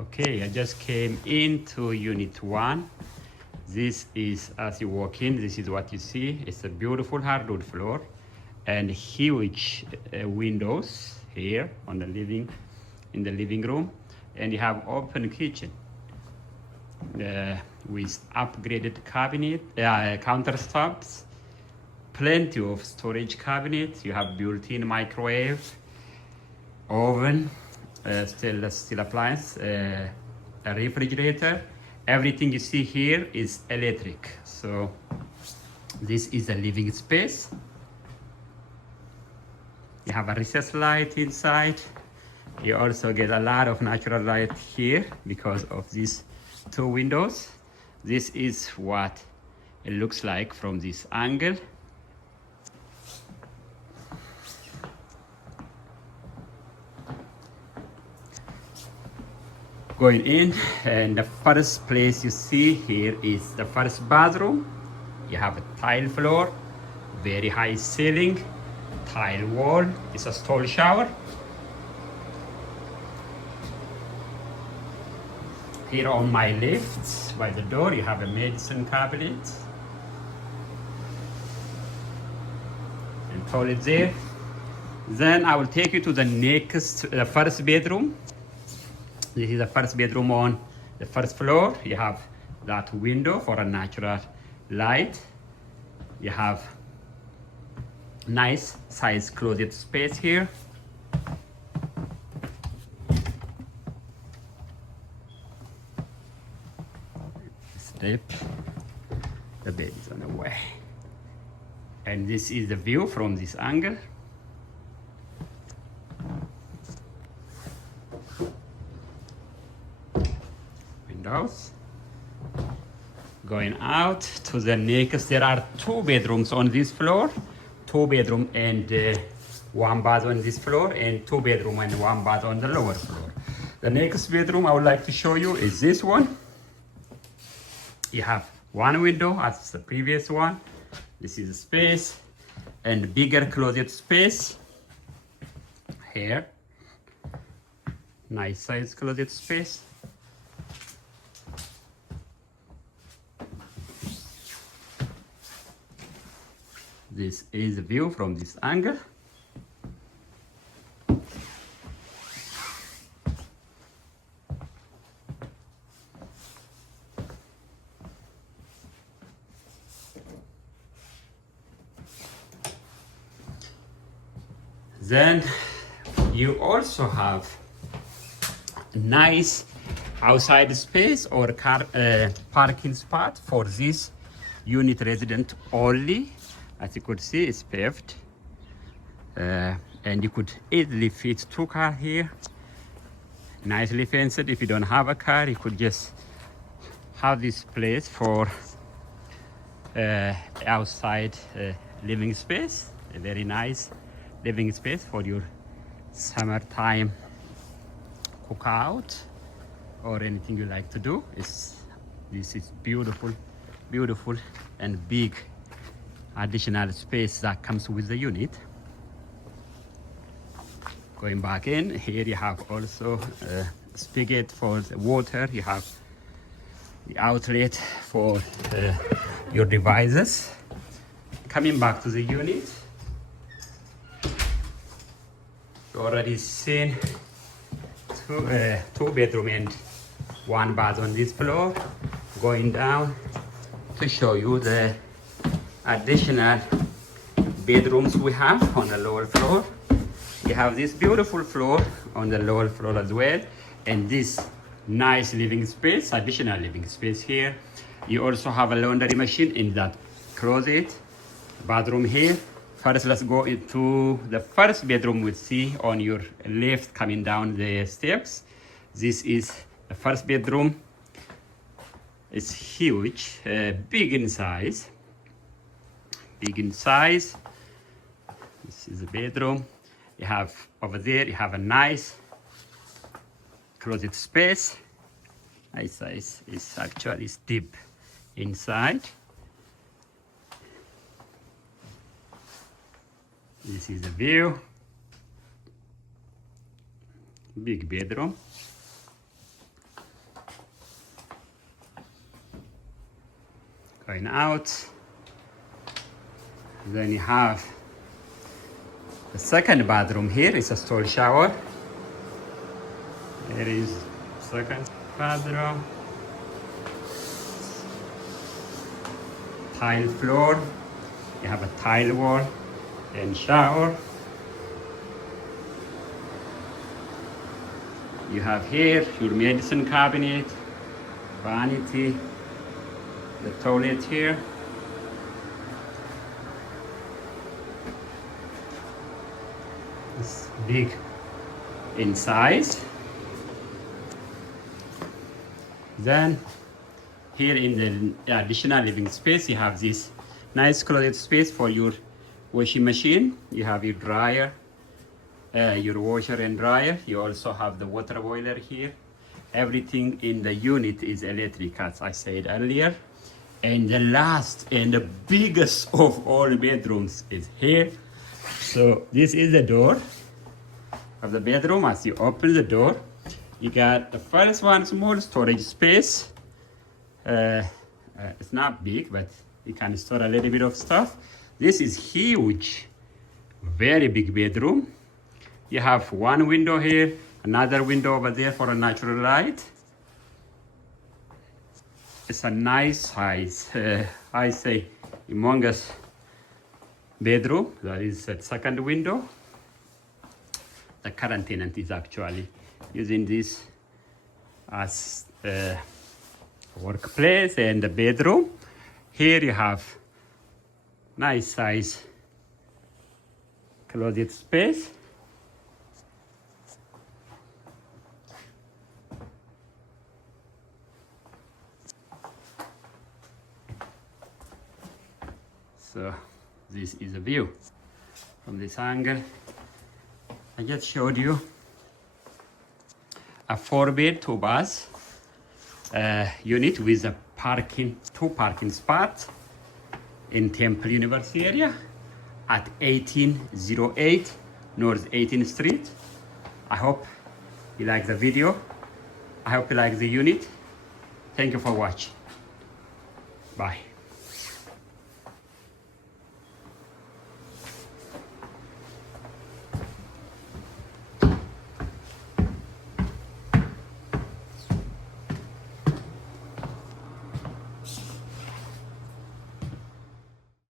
Okay, I just came into unit 1. This is, as you walk in, this is what you see. It's a beautiful hardwood floor and huge windows here on the in the living room, and you have open kitchen with upgraded countertops, plenty of storage cabinets. You have built-in microwave, oven, stainless steel appliance, a refrigerator. Everything you see here is electric. So this is a living space. You have a recessed light inside. You also get a lot of natural light here because of these two windows. This is what it looks like from this angle. Going in, and the first place you see here is the first bathroom. You have a tile floor, very high ceiling, tile wall. It's a stall shower. Here on my left, by the door, you have a medicine cabinet and toilet there. Then I will take you to the next, the first bedroom. This is the first bedroom on the first floor. You have that window for a natural light. You have nice size closet space here. Step, the bed is on the way. And this is the view from this angle. Windows. Going out to the next, there are two bedrooms on this floor, two bedroom and one bath on this floor, and two bedroom and one bath on the lower floor. The next bedroom I would like to show you is this one. You have one window as the previous one. This is a space and bigger closet space here. Nice size closet space. This is the view from this angle. Then you also have nice outside space or car parking spot for this unit resident only. As you could see, it's paved, and you could easily fit two cars here. Nicely fenced. If you don't have a car, you could just have this place for outside living space. A very nice living space for your summertime cookout or anything you like to do. This is beautiful, beautiful and big additional space that comes with the unit. Going back in, here you have also a spigot for the water. You have the outlet for your devices. Coming back to the unit, you already seen two bedroom and one bath on this floor. Going down to show you the additional bedrooms we have on the lower floor. You have this beautiful floor on the lower floor as well, and this nice living space, additional living space here. You also have a laundry machine in that closet. Bathroom here. First, let's go into the first bedroom we see on your left coming down the steps. This is the first bedroom. It's huge, big in size. Big in size. This is a bedroom. You have over there, you have a nice closet space. Nice size. It's actually deep inside. This is the view. Big bedroom. going out. Then you have the second bathroom here. It's a stall shower. Here is second bathroom. Tile floor. You have a tile wall and shower. You have here your medicine cabinet, vanity, the toilet here. It's big in size. Then here in the additional living space, you have this nice closet space for your washing machine. You have your dryer, your washer and dryer. You also have the water boiler here. Everything in the unit is electric, as I said earlier. And the last and the biggest of all bedrooms is here. So this is the door of the bedroom. As you open the door, you got the first one, small storage space. It's not big, but you can store a little bit of stuff. This is huge, very big bedroom. You have one window here, another window over there for a natural light. It's a nice size, I say, humongous bedroom. That is the second window. The current tenant is actually using this as a workplace and the bedroom. Here you have nice size closet space. So this is a view from this angle. I just showed you a 4-bed, 2-bath unit with a two parking spots in Temple University area at 1808 North 18th Street. I hope you like the video. I hope you like the unit. Thank you for watching. Bye.